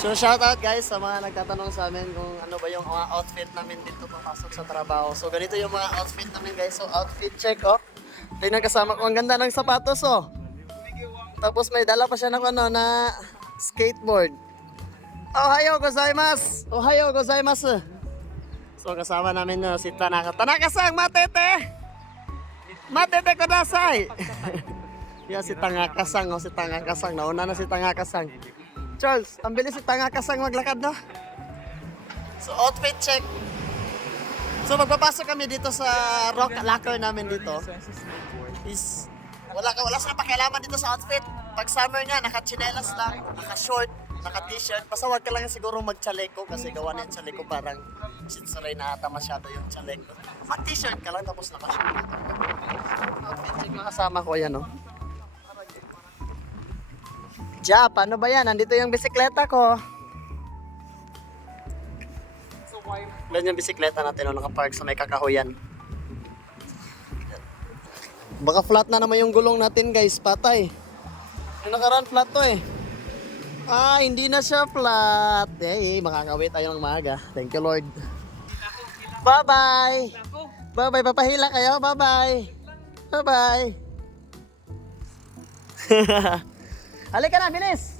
So shoutout guys sa mga nagtatanong sa amin kung ano ba yung mga outfit namin dito papasok sa trabaho. So ganito yung mga outfit namin guys. So outfit check oh. Tingnan kasama ko ang ganda ng sapatos oh. Tapos may dala pa siya ng ano na skateboard. Ohayo gozaimasu. Ohayo gozaimasu. So kasama namin no, si Tanaka. Tanaka-san, matete! Matete kudasai! Yan si Tangakasang, oh, si Tangakasang. Nauna na si Tangakasang. Charles, ang bilis si Tangakasang maglakad, no? So, outfit check. So, magpapasok kami dito sa rock locker namin dito. Is, wala ka, wala silang pakialaman dito sa outfit. Pag summer nga, naka-chinelas lang, naka-short, naka-t-shirt. Basta wag ka lang siguro mag-chaleco kasi gawa na yung chaleco parang sinsaray na ata masyado yung chaleco. Mag-t-shirt ka lang tapos naka-short. Outfit check yung kasama ko, yan, no? Jap, ano ba yan? Nandito yung bisikleta ko. Yan yung bisikleta natin no, nakapark sa may kakahuyan. Baka flat na naman yung gulong natin guys, patay. Yung nakaraan flat to eh. Ah, hindi na siya flat. Eh, makakawit tayo ng maaga. Thank you Lord. Bye-bye. Bye-bye, papahila kayo. Bye-bye. Bye-bye. Halika na, bilis!